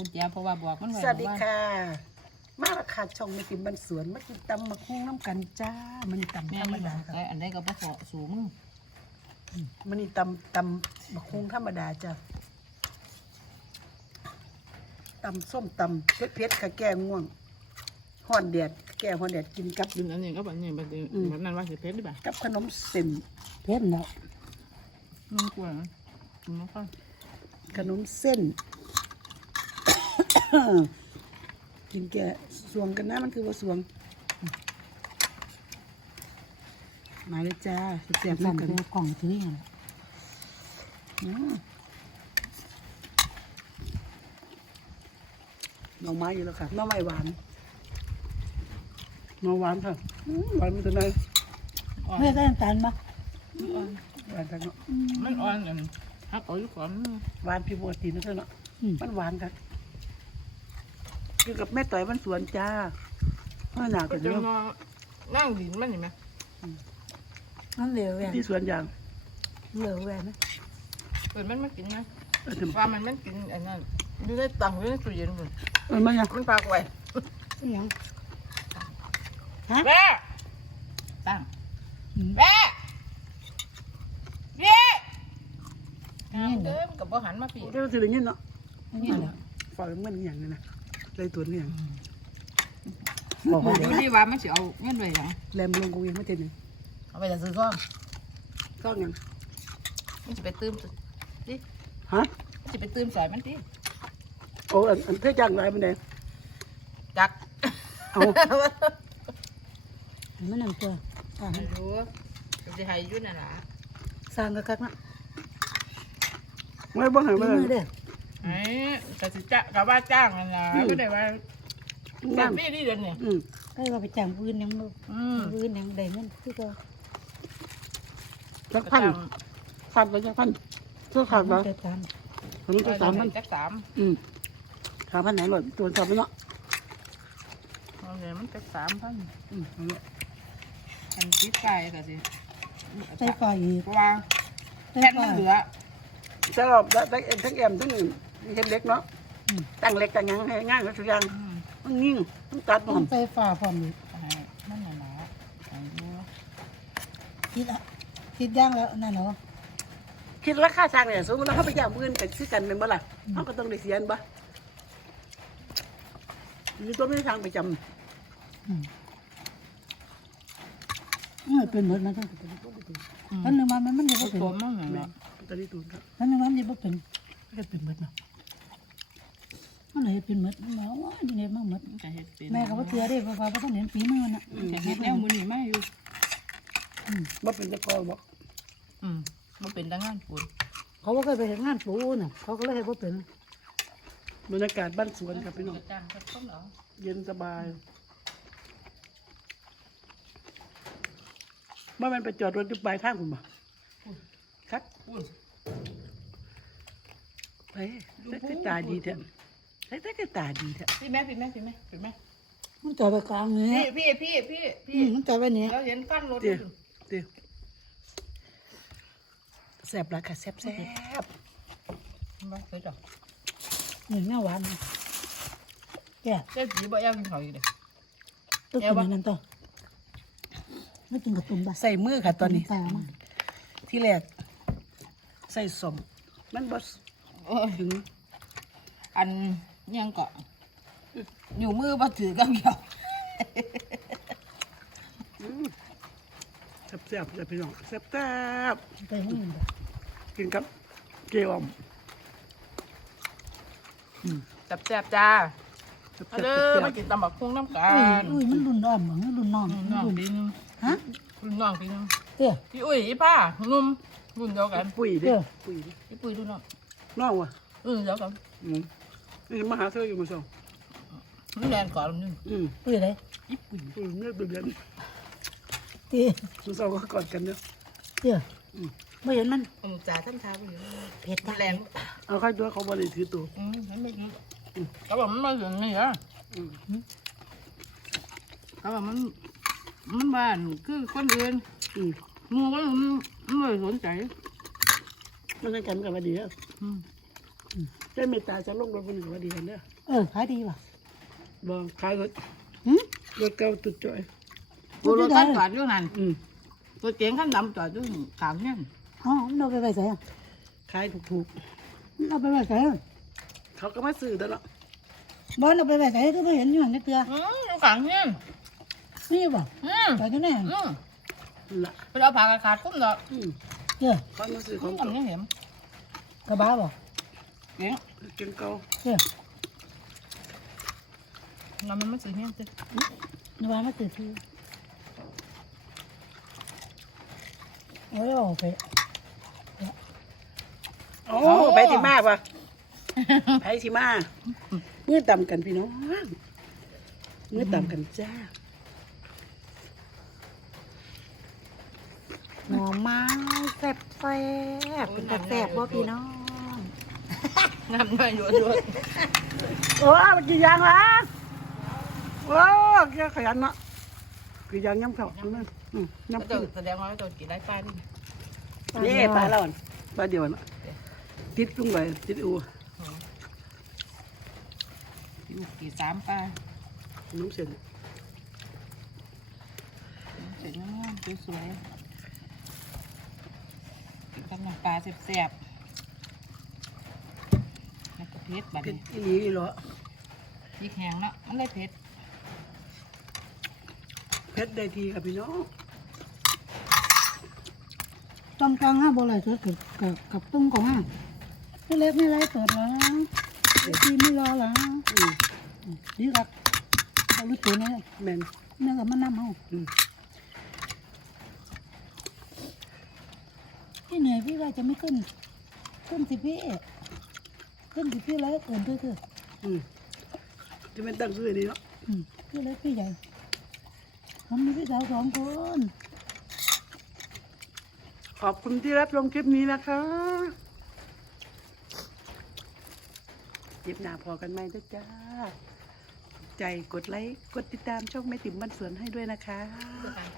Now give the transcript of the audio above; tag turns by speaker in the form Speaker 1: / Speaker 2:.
Speaker 1: คุณแจเพราะว่าบอกมันไว้
Speaker 2: สวัสดี
Speaker 1: ว่า
Speaker 2: ค่ะ มาละค่ะช่องไม่กินบันสวนมากินตำมะคุ้งน้ำกันจ้ามันนี่ตำ
Speaker 1: แม่
Speaker 2: ธรรม
Speaker 1: นี่
Speaker 2: ดาค่ะ
Speaker 1: ได้อันใดก็บ่พอสูง
Speaker 2: มันนี่ตำตำมะคุ้งธรรมดาจ้าตำส้มตำเผ็ดเผ็ดๆค่ะแก้ง่วงห่อนแดดแก้ห่อนแดดกินกับ
Speaker 1: กินอันนี้ก็แบบนี้แบบนี้
Speaker 2: อืม
Speaker 1: แบบนั้นว่าสิเพชรดิบ่ะ
Speaker 2: กับขนมเส้นเผ็ดเนาะ
Speaker 1: นุ่มกว่านะกินบ่ค่อย
Speaker 2: ขนมเส้น กินแก่สวงกันนะมันคือว่าสวง มาเลยจ้าแซ่บๆ
Speaker 3: สั่
Speaker 2: น้ำ
Speaker 3: น
Speaker 2: กัน
Speaker 3: คือกล่องถืออย่าง
Speaker 2: อืมหน่อไม้อยู่แล้วค่ะหน่อไม้หวานหน่อหวานค่ะอืมหวานมันจะไหน
Speaker 1: อ่อน
Speaker 3: ไม่ได้น้ำตาลปะ
Speaker 1: อ่อน
Speaker 2: หวานจังเนาะ
Speaker 1: มันอ่อนอันฮักเอาอยู่ก่อน
Speaker 2: หวานพี่บัวตีนนะเธอเนาะ
Speaker 3: อืม
Speaker 2: มันหวานค่ะ กินกับแม่ต่อยมันสวนจ้าเมื่อหนา
Speaker 1: ก็
Speaker 2: กัน
Speaker 1: จะ
Speaker 2: เนาะ
Speaker 1: มานั่งดินมันเห็นไหม
Speaker 3: มันเหลวแหวน
Speaker 2: ที่สวนยาง
Speaker 3: เหลวแหวนนะ
Speaker 1: เปิดมันมากินนะ
Speaker 2: เออถึง
Speaker 1: ว่ามันมันกินอันนั้นอยู่ในตังอยู่ในตู้เย็นพุ่น
Speaker 2: เออมันยัง
Speaker 1: มันพากไว้
Speaker 3: อหยัง
Speaker 1: แม่ตั้ง
Speaker 3: อืม
Speaker 1: แม่เย้งามเดิมกับบ่หันมาพี่
Speaker 2: เดี๋ยวถืออย่างนี้เนาะ
Speaker 3: นี่แหละ
Speaker 2: ฝอยมันอย่างนี้นะ เลยตัวนี้อย่าง
Speaker 3: บอกว่า
Speaker 1: ดูที่ว่ามันสิเอาเงินไว้หยัง
Speaker 2: แรมลงกูยังไม่เต็มเลย
Speaker 1: เอาไปแต่ซื้อซ่อม
Speaker 2: ก็ยัง
Speaker 1: มันจะไปตื้มดิ
Speaker 2: ฮะ
Speaker 1: มันจะไปตื้มสายมันดิ
Speaker 2: โอ้อันอันเพื่อจ้างไรมันแดง
Speaker 1: จัก
Speaker 2: เอา
Speaker 3: มันนั่นตัวอ่า
Speaker 1: ไม่รู้มันจะให้อยุ่นน่ะล่ะ
Speaker 3: สร้างก็คักนะ
Speaker 2: ไม่บ้างเหรอ
Speaker 3: มี
Speaker 2: ไม่
Speaker 3: มือเด้อ
Speaker 1: ไอ้แต่สิจะกับว่าจ้างนั่นล่ะก็ได้ว่าจ้า
Speaker 2: บ้างง
Speaker 1: พี่นี่เดือนนี่
Speaker 2: อืม
Speaker 3: ก็ว่าไปจ้างปืนยังบ่
Speaker 1: อืม
Speaker 3: ปืนยังได้เงินคือก็
Speaker 2: จักพันพันแล้วจักพันเท่าขาด
Speaker 3: มั
Speaker 2: วะ
Speaker 3: นจะตาม
Speaker 2: อันนี้ก็สามพัน
Speaker 1: จักสาม
Speaker 2: อืมสามพันไหนหมดตัวสามพันเนาะ
Speaker 1: โอเคมันจักสามพัน
Speaker 2: อืมเอาละ
Speaker 1: อันติดไก่ก็สิ
Speaker 3: ใส่ไฟอีก
Speaker 1: เพราะว่า
Speaker 3: ใส่
Speaker 1: แค่
Speaker 3: ไฟ
Speaker 1: มันเหลือ
Speaker 2: สำหรับได้ได้ทั้งแอมทั้งอื่น เห็นเล็กเนาะตั้งเล็กตั้งหยังให้ง่ายก็ทุกอย่าง
Speaker 1: อืม
Speaker 2: มันยิ่งมันตัดหอ
Speaker 3: ต้อ
Speaker 2: ม
Speaker 3: งใส่ฟ้าพร้อมอีก
Speaker 1: ให้มันหนาหนาอันนี้
Speaker 3: คิดอะคิดย่างแล้วนั่นเหรอ
Speaker 2: คิดราคาสร้างเนี่ยสมมติเราเข้าไปจ้างมือกันซื้อกันเป็นบ่ล่ะเขาก็ต้องได้เสียนบ่มีตัวไม่ได้ทางไปจ
Speaker 3: อืมเออเป็นเหมือนมันต้องเป็นมันนึกว่ามันมันจะบ่เป็น
Speaker 1: ตัวมันเหรำ
Speaker 2: แม่
Speaker 1: อ
Speaker 2: ตอนนี้ตูนครับ
Speaker 3: มันนึกว่ามันจะบ่เป็นก็เป็นเหมือนเนาะ มันเลยเป็นเหมือนมันบอกว่านี่เนี่ยมันเหมือน
Speaker 1: จะเฮ็ดเป็น
Speaker 3: แม่ก็บ่เชื่อเด้เพราะว่าบ่ทันเห็นฝีมือน่ะ
Speaker 1: จะเฮ็ดแนวมือนี่มาอยู่
Speaker 2: บ่เป็นตะกอบอก
Speaker 1: อืมมันเป็นดังงานปูน
Speaker 3: เขาบ่เคยไปเห็นงานปูน่ะเขาก็เลยให้บ่เป็น
Speaker 2: บรรยากาศบ้านสวนครับพี่น้อง
Speaker 1: จ้างเขาต้องเอา
Speaker 2: เย็นสบายเมื่อมันไปจอดรถที่ปลายทางผมบ่ครับ
Speaker 1: ปูน
Speaker 2: เฮ้ยแต่ก็ตาดีเถอะ แต่แต่ก็ตาดีเถอะ
Speaker 1: พี่แม่พี่แม่พี่แม่พี่แม่
Speaker 3: มันจอดไปกลางนี่
Speaker 1: พี่พี่พี่พี่
Speaker 3: อื
Speaker 1: พี่
Speaker 3: มมันจอดไว้นี่
Speaker 1: เราเห็นกั้นรถ
Speaker 2: เดี๋ยวเดี๋ยวแซ่บละค่ะแซ่บแซ่บ
Speaker 1: มาเคยจ้ะ
Speaker 3: นี่แม่หวานนี่แก่
Speaker 1: เจ้าจีบ่อยากกินข้าวอีกเด้
Speaker 3: ตึกตัวนั้นต่อไม่กินกับตุ่มบะ
Speaker 2: ใส่มือค่ะตอนนี้
Speaker 3: ตามา
Speaker 2: ที่แรกใส่สมมันบ่
Speaker 1: โอ้ย
Speaker 2: ถึง
Speaker 1: อัน ยังเกาะอยู่มือบ่ถือกับเกี่ยว
Speaker 2: แซ่บแซ่บเลยพี่น้องแซ่บแซ่บ
Speaker 3: ไปห้องนึง
Speaker 2: กินกับเกลียวอ่อม
Speaker 1: จับแซ่บจ้า
Speaker 2: แซ่บ
Speaker 1: มา
Speaker 2: แซ่บ
Speaker 1: เด้อ
Speaker 2: แซ่
Speaker 1: มา
Speaker 2: บ
Speaker 1: กินตำบักหุ่งน้ำกั
Speaker 3: อุ้ย
Speaker 1: น
Speaker 3: อุ้ยมันรุ่นน้องเหมือนรุ่นน้อง
Speaker 1: รุ่นน้อง
Speaker 3: รุ่น
Speaker 1: ปีนึง
Speaker 3: ฮะ
Speaker 1: รุ่นน้องปีนึง
Speaker 3: เตี้ย
Speaker 1: พี่อุ้ยอีป้านุ่มรุ่นเดียวกัน
Speaker 2: ปุ๋ยดิ
Speaker 3: เออ
Speaker 2: ปุ๋ยดิ
Speaker 1: พี่ปุ้ยรุ่นน้อง
Speaker 2: น้องวะ
Speaker 1: รุ่นเดียวกัน
Speaker 2: อืม นี่มาหาเธออยู่มาส่ง
Speaker 1: มันแรงก่อนนึง
Speaker 2: อืม
Speaker 3: เตี้ยเลย
Speaker 1: อีปุ้ย
Speaker 2: ปุ๋ยเนี่ยเดือน
Speaker 3: เตี้ย
Speaker 2: มาส่งก็กอดกันเนาะ
Speaker 3: เตี้ยไม่เห็นมัน
Speaker 1: ผมจ่าท่านท้าไปอยู่
Speaker 3: เผ็ด
Speaker 1: มันแรง
Speaker 2: เอาใครตัวเขาบริถือตัว
Speaker 1: อืมมันไม่รู้เขาบอกมันมาถึงนี่เหรอ
Speaker 2: อืม
Speaker 1: เขาบอกมันมันบ้านคือคนอื่น
Speaker 2: อืม
Speaker 1: หมูมันมันไม่สนใจ
Speaker 2: มันนั่นกันกับว่าดีเด้อ
Speaker 1: อื ม
Speaker 2: ได้เมตตาจะลงรถคนหนึ่งว่าดีกันเด้อ
Speaker 3: เออขายดีว่ะ
Speaker 2: บ่ขายรถ
Speaker 3: หืม
Speaker 2: รถเก่าตุดจ่อย
Speaker 1: กูรถคันจอดอยู่นั่น
Speaker 2: อืม
Speaker 1: รถเก๋งคันดำจอดอยู่ขางเนี่ย
Speaker 3: อ๋อมันเอาไปไว้ใส่อะ
Speaker 2: ขายถูก
Speaker 3: มันเอาไปไว้ใส่อะ
Speaker 2: ๆเขาก็มาซื้อแล้วเนาะ
Speaker 3: บอลเอาไปไว้ใส่ก็ไม่เห็นอยู่ในเกลือ
Speaker 1: อืมอยู่ขางเนี่ย
Speaker 3: นี่บ่
Speaker 1: อืม
Speaker 3: ใส่ที่ไหน
Speaker 1: อืม
Speaker 2: นั่นล่ะ
Speaker 1: ไปเอาผ้ากระขาดคุ้มดอก
Speaker 2: อืม
Speaker 3: เจ้า
Speaker 2: เขามาซื้อข
Speaker 1: คุ้
Speaker 2: อ
Speaker 1: ม
Speaker 2: ง
Speaker 1: อัน
Speaker 2: เก่า
Speaker 1: นี้เห็น
Speaker 3: กระบะบ่
Speaker 1: เก๋ง
Speaker 2: เก่งเก่า
Speaker 3: เจ้า
Speaker 1: เรามันไม่ซื้อเนี่ยจ้ะ
Speaker 3: ในวันมาตื่นทีโอ้ยเอาไป
Speaker 2: โอ้ไปสิมาป่ะไปสิมามือต่ำกันพี่น้องมือต่ำกันจ้า
Speaker 3: หน่อไม้แซ่บแซ่บเป็นตาแซ่บบ่พี่น้อง
Speaker 1: น้ำหน่อยหยดหยด
Speaker 2: โอ้มันกี่อยางละโอ้แกขยันเนาะกี่อยางย้ำเขาอืมอืม
Speaker 1: แล้ว
Speaker 2: ย้ำ
Speaker 1: จะ
Speaker 2: กิน
Speaker 1: แสดงว่าจะกินได้ป้าดิ
Speaker 2: นี่ปลาเราปลาเดียวนะติดลงไปติดอู
Speaker 1: อยู่กี่สามป้า
Speaker 2: น้ำเส้น
Speaker 1: เสร็จงามๆสวยๆกินกับน้ำปลาแซ่บๆแล้วก็เผ็ดแบบ
Speaker 2: เผ็ด
Speaker 1: นี้
Speaker 2: อีหลีอีหรอ
Speaker 1: พริกแห้งเนาะมันเลยเผ็ด
Speaker 2: เผ็ดได้ทีกับพี่น้อง
Speaker 3: ตอนกลางห้าโบราณสุดกับกับกับตุ้งของห้าพี่เล็กไม่ไรเปิดแล้วพี่ไม่รอแล้ว
Speaker 2: อืม
Speaker 3: นี่ครับเอาลูกตัวนี้
Speaker 2: แมน
Speaker 3: นี่ก็มานำเอา
Speaker 2: อืม
Speaker 3: พี่เหนื่อยพี่ว่าจะไม่ขึ้นขึ้นสิพี่ ขึ้นสิพี่เล็กเกินด้วยเถอะ
Speaker 2: อืมจะเป็นตั้งชื่อดีเนาะ
Speaker 3: อืมพี่เล็กพี่ใหญ่ผมมีพี่สาวสองคน
Speaker 2: ขอบคุณที่รับชมคลิปนี้นะคะคลิปหน้าพอกันไหมด้วยจ้า ใจกดไลค์ กดติดตามช่องแม่ติ๋มบ้านสวนให้ด้วยนะคะ
Speaker 1: คือกัน